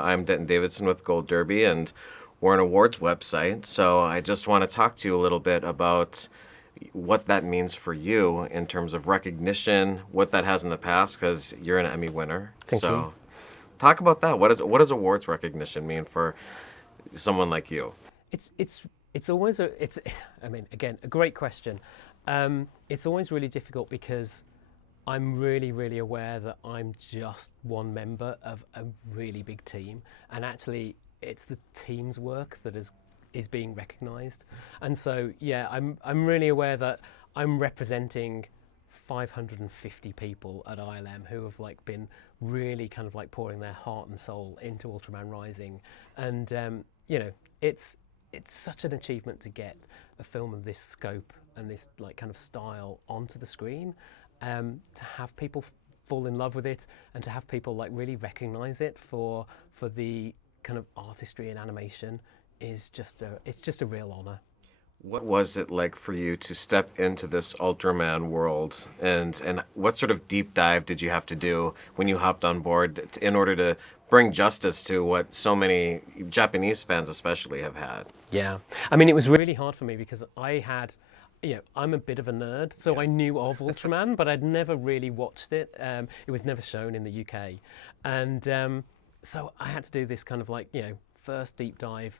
I'm Denton Davidson with Gold Derby, and we're an awards website. So I just want to talk to you a little bit about what that means for you in terms of recognition, what that has in the past, because you're an Emmy winner. Thank you. So talk about that. What does awards recognition mean for someone like you? It's always a it's I mean again a great question. It's always really difficult because I'm really aware that I'm just one member of a really big team, and actually it's the team's work that is being recognised. And so yeah, I'm really aware that I'm representing 550 people at ILM who have like been really kind of like pouring their heart and soul into Ultraman Rising, and you know it's such an achievement to get a film of this scope and this like kind of style onto the screen, to have people fall in love with it and to have people like really recognize it for the kind of artistry and animation is just a real honor. What was it like for you to step into this Ultraman world, and what sort of deep dive did you have to do when you hopped on board in order to bring justice to what so many Japanese fans especially have had? Yeah, I mean, it was really hard for me because I'm a bit of a nerd, so Yeah. I knew of Ultraman, but I'd never really watched it. It was never shown in the UK, and so I had to do this kind of like first deep dive.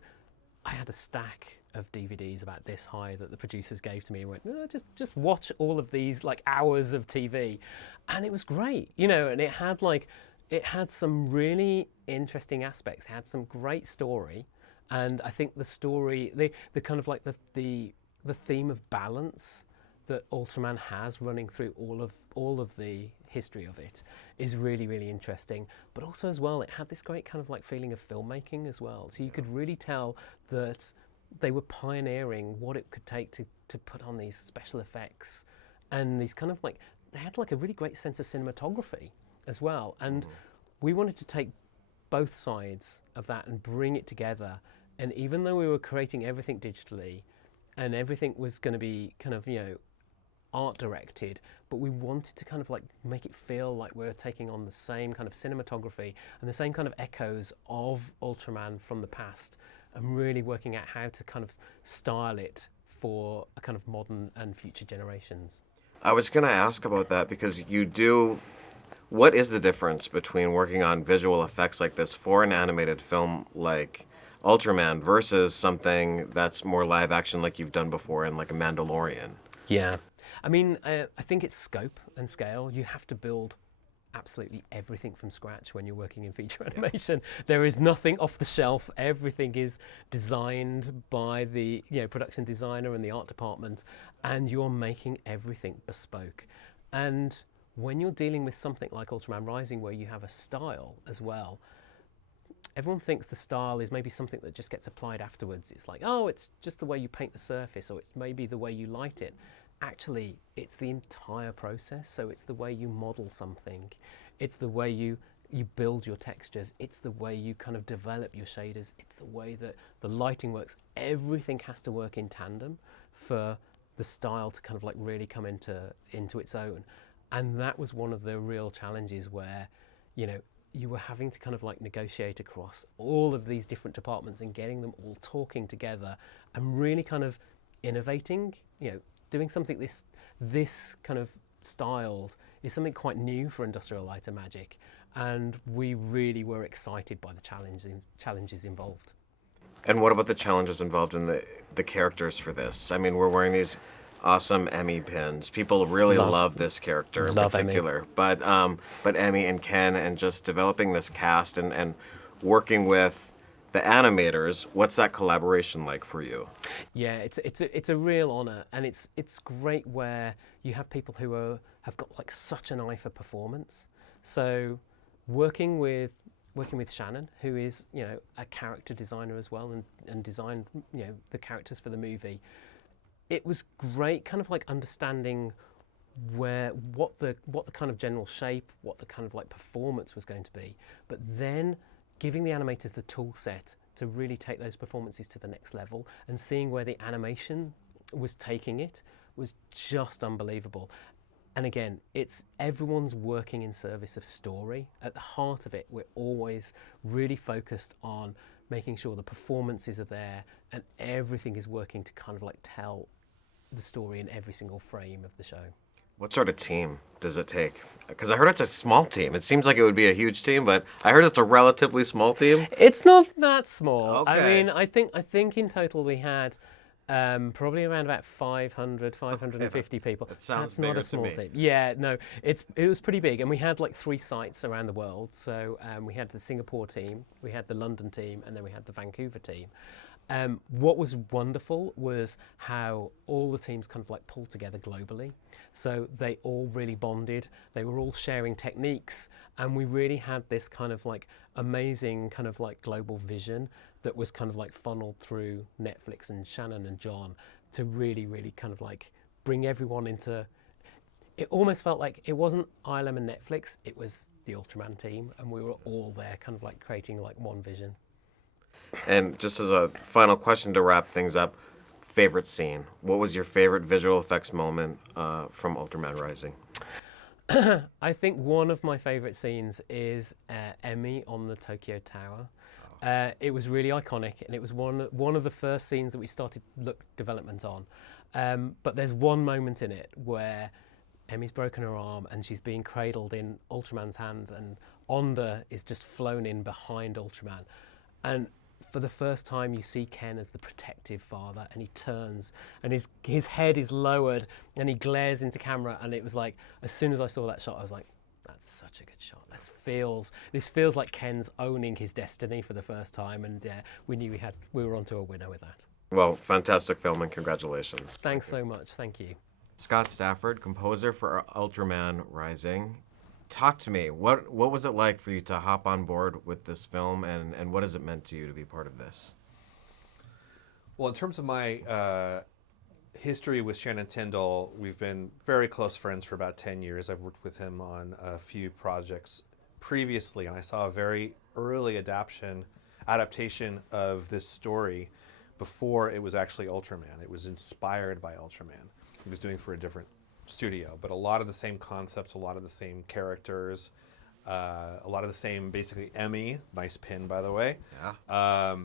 I had a stack of DVDs about this high that the producers gave to me and went, "No, just watch all of these like hours of TV," and it was great, and it had some really interesting aspects. It had some great story, and I think the story, the kind of like the theme of balance that Ultraman has running through all of the history of it is really interesting. But also as well, it had this great kind of like feeling of filmmaking as well. So you could really tell that they were pioneering what it could take to put on these special effects and these kind of like they had like a really great sense of cinematography as well. And we wanted to take both sides of that and bring it together. And even though we were creating everything digitally and everything was going to be kind of art directed, but we wanted to kind of like make it feel like we were taking on the same kind of cinematography and the same kind of echoes of Ultraman from the past, and really working out how to kind of style it for a kind of modern and future generations. I was going to ask about that because you do. What is the difference between working on visual effects like this for an animated film like Ultraman versus something that's more live action like you've done before in like a Mandalorian? Yeah, I mean, I think it's scope and scale. You have to build absolutely everything from scratch when you're working in feature animation. There is nothing off the shelf. Everything is designed by the production designer and the art department, and you're making everything bespoke. And when you're dealing with something like Ultraman Rising, where you have a style as well, everyone thinks the style is maybe something that just gets applied afterwards. It's like, oh, it's just the way you paint the surface, or it's maybe the way you light it. Actually, it's the entire process. So it's the way you model something, it's the way you build your textures, it's the way you kind of develop your shaders, it's the way that the lighting works. Everything has to work in tandem for the style to kind of like really come into its own. And that was one of the real challenges where you were having to kind of like negotiate across all of these different departments and getting them all talking together and really kind of innovating, doing something this kind of styled is something quite new for Industrial Light and Magic, and we really were excited by the challenges involved. And what about the challenges involved in the characters for this? I mean, we're wearing these awesome Emmy pins. People really love this character in Love Emmy. particular. But Emmy and Ken and just developing this cast and working with the animators, what's that collaboration like for you? Yeah, it's a real honour, and it's great where you have people who have got like such an eye for performance. So working with Shannon, who is a character designer as well, and designed the characters for the movie. It was great, kind of like understanding what the kind of general shape, what the kind of like performance was going to be, but then giving the animators the tool set to really take those performances to the next level, and seeing where the animation was taking it was just unbelievable. And again, it's everyone's working in service of story. At the heart of it, we're always really focused on making sure the performances are there and everything is working to kind of like tell the story in every single frame of the show. What sort of team does it take? Because I heard it's a small team. It seems like it would be a huge team, but I heard it's a relatively small team. It's not that small. I Okay. mean, I think in total we had probably around about 500, 550 people. That sounds That's not bigger a to small me. team. Yeah, no, it was pretty big, and we had like 3 sites around the world. So we had the Singapore team, we had the London team, and then we had the Vancouver team. What was wonderful was how all the teams kind of like pulled together globally. So they all really bonded. They were all sharing techniques, and we really had this kind of like amazing kind of like global vision that was kind of like funneled through Netflix and Shannon and John to really, really kind of like bring everyone into. It almost felt like it wasn't ILM and Netflix, it was the Ultraman team, and we were all there kind of like creating like one vision. And just as a final question to wrap things up, favorite scene. What was your favorite visual effects moment from Ultraman Rising? I think one of my favourite scenes is Emmy on the Tokyo Tower. It was really iconic, and it was one of the first scenes that we started look development on. But there's one moment in it where Emmy's broken her arm and she's being cradled in Ultraman's hands, and Onda is just flown in behind Ultraman. And for the first time, you see Ken as the protective father, and he turns, and his head is lowered, and he glares into camera. And it was like, as soon as I saw that shot, I was like, that's such a good shot. This feels like Ken's owning his destiny for the first time, and we knew we were onto a winner with that. Well, fantastic film, and congratulations. Thanks so much. Thank you. Scot Stafford, composer for Ultraman Rising. Talk to me. What was it like for you to hop on board with this film, and what has it meant to you to be part of this? Well, in terms of my history with Shannon Tindle, we've been very close friends for about 10 years. I've worked with him on a few projects previously, and I saw a very early adaptation of this story before it was actually Ultraman. It was inspired by Ultraman. He was doing for a different studio, but a lot of the same concepts, a lot of the same characters, a lot of the same, basically, Emmy, nice pin, by the way. Yeah.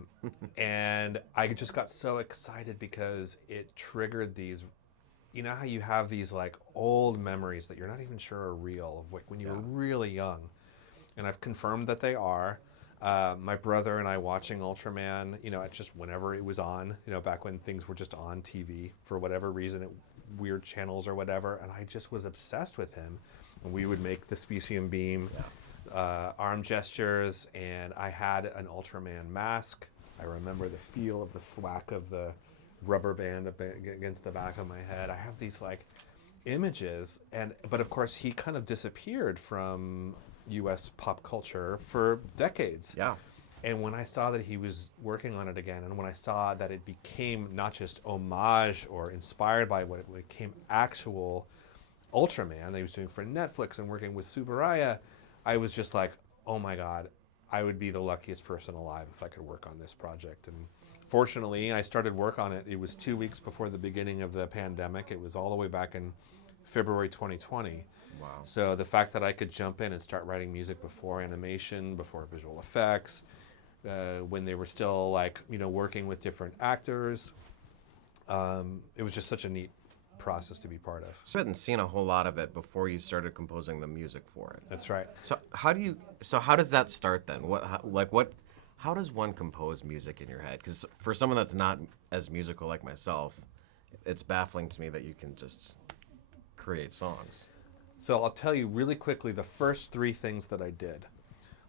And I just got so excited because it triggered these, you know how you have these like old memories that you're not even sure are real, of like when you were really young. And I've confirmed that they are. My brother and I watching Ultraman, at just whenever it was on, back when things were just on TV for whatever reason, weird channels or whatever, and I just was obsessed with him. And we would make the specium beam arm gestures, and I had an Ultraman mask. I remember the feel of the thwack of the rubber band against the back of my head. I have these like images, but of course he kind of disappeared from US pop culture for decades. Yeah. And when I saw that he was working on it again, and when I saw that it became not just homage or inspired by what it became actual Ultraman that he was doing for Netflix and working with Tsuburaya, I was just like, oh my God, I would be the luckiest person alive if I could work on this project. And fortunately, I started work on it. It was 2 weeks before the beginning of the pandemic. It was all the way back in February 2020. Wow. So the fact that I could jump in and start writing music before animation, before visual effects, when they were still working with different actors, it was just such a neat process to be part of. You hadn't seen a whole lot of it before you started composing the music for it. That's right. So how does that start then? How does one compose music in your head? Because for someone that's not as musical like myself, it's baffling to me that you can just create songs. So I'll tell you really quickly the first 3 things that I did.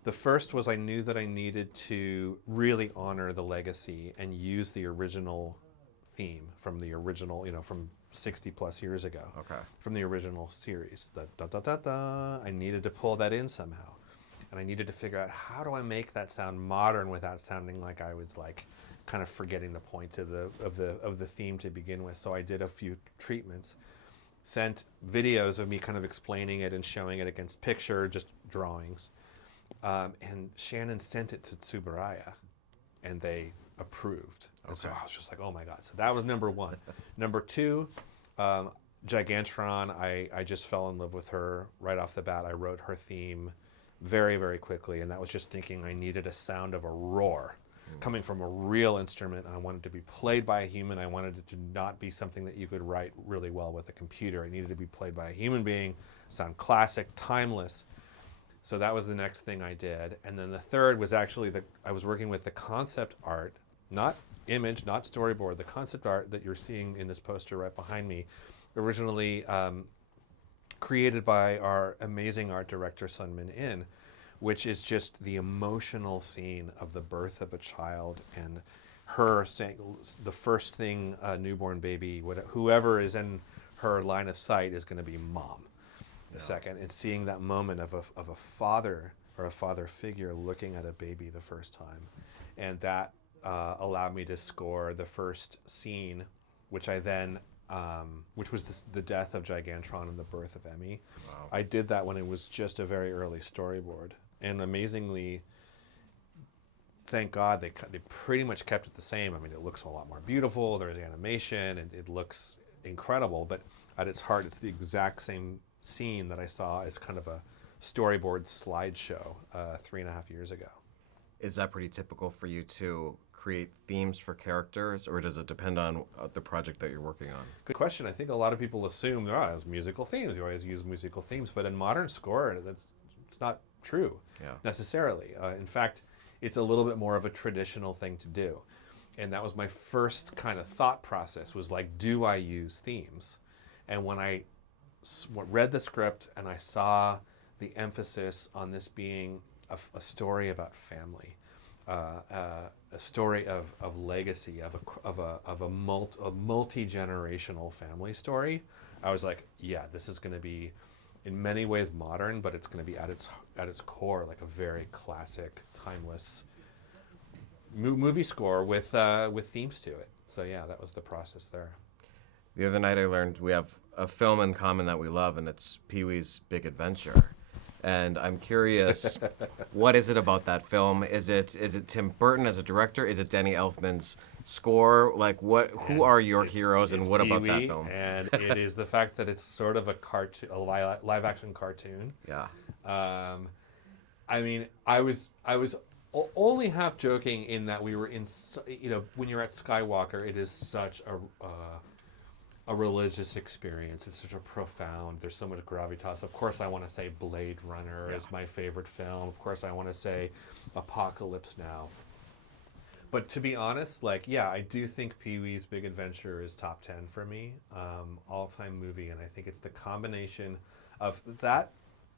The first was I knew that I needed to really honor the legacy and use the original theme from the original, from 60 plus years ago. Okay. From the original series. The da da da da. I needed to pull that in somehow. And I needed to figure out, how do I make that sound modern without sounding like I was like kind of forgetting the point of the theme to begin with. So I did a few treatments. Sent videos of me kind of explaining it and showing it against picture, just drawings. And Shannon sent it to Tsuburaya, and they approved. And so I was just like, oh my God. So that was number 1. Number 2, Gigantron, I just fell in love with her right off the bat. I wrote her theme very, very quickly, and that was just thinking I needed a sound of a roar coming from a real instrument. I wanted it to be played by a human. I wanted it to not be something that you could write really well with a computer. It needed to be played by a human being, sound classic, timeless. So that was the next thing I did. And then the third was actually I was working with the concept art, not image, not storyboard, the concept art that you're seeing in this poster right behind me, originally created by our amazing art director, Sun Min In, which is just the emotional scene of the birth of a child and her saying the first thing a newborn baby, whoever is in her line of sight is going to be mom. The second, and seeing that moment of a father or a father figure looking at a baby the first time. And that allowed me to score the first scene, which I then, which was the death of Gigantron and the birth of Emmy. Wow. I did that when it was just a very early storyboard. And amazingly, thank God, they pretty much kept it the same. I mean, it looks a lot more beautiful, there's animation, and it looks incredible, but at its heart, it's the exact same scene that I saw as kind of a storyboard slideshow 3.5 years ago. Is that pretty typical for you to create themes for characters, or does it depend on the project that you're working on? Good question. I think a lot of people assume there are musical themes. You always use musical themes, but in modern score, it's not true necessarily. In fact, it's a little bit more of a traditional thing to do. And that was my first kind of thought process, was like, do I use themes? And when I read the script and I saw the emphasis on this being a story about family, a story of legacy, of a multi-generational family story, I was like, yeah, this is going to be in many ways modern, but it's going to be at its core like a very classic, timeless movie score with themes to it. So yeah, that was the process there. The other night I learned we have a film in common that we love, and it's Pee-wee's Big Adventure. And I'm curious, what is it about that film? Is it Tim Burton as a director? Is it Danny Elfman's score? Like, who are your heroes, and what about that film? And it is the fact that it's sort of a cartoon, a live-action cartoon. Yeah. I mean, I was only half joking in that we were in, when you're at Skywalker, it is such a religious experience. It's such a profound, there's so much gravitas. Of course I want to say Blade Runner is my favorite film. Of course I want to say Apocalypse Now. But to be honest, I do think Pee-wee's Big Adventure is top 10 for me, all-time movie. And I think it's the combination of that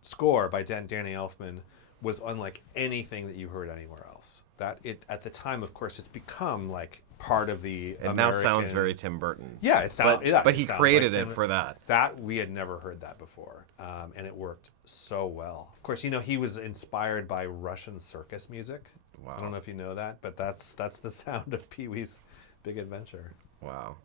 score by Danny Elfman was unlike anything that you heard anywhere else. That at the time, of course, it's become like part of the It American... now sounds very Tim Burton. Yeah, it sounds. But he created it for that. That we had never heard that before, and it worked so well. Of course, he was inspired by Russian circus music. Wow. I don't know if you know that, but that's the sound of Pee-wee's Big Adventure. Wow.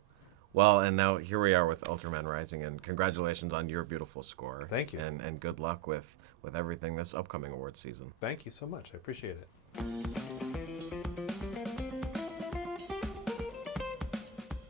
Well, and now here we are with Ultraman Rising, and congratulations on your beautiful score. Thank you. And good luck with everything this upcoming awards season. Thank you so much. I appreciate it.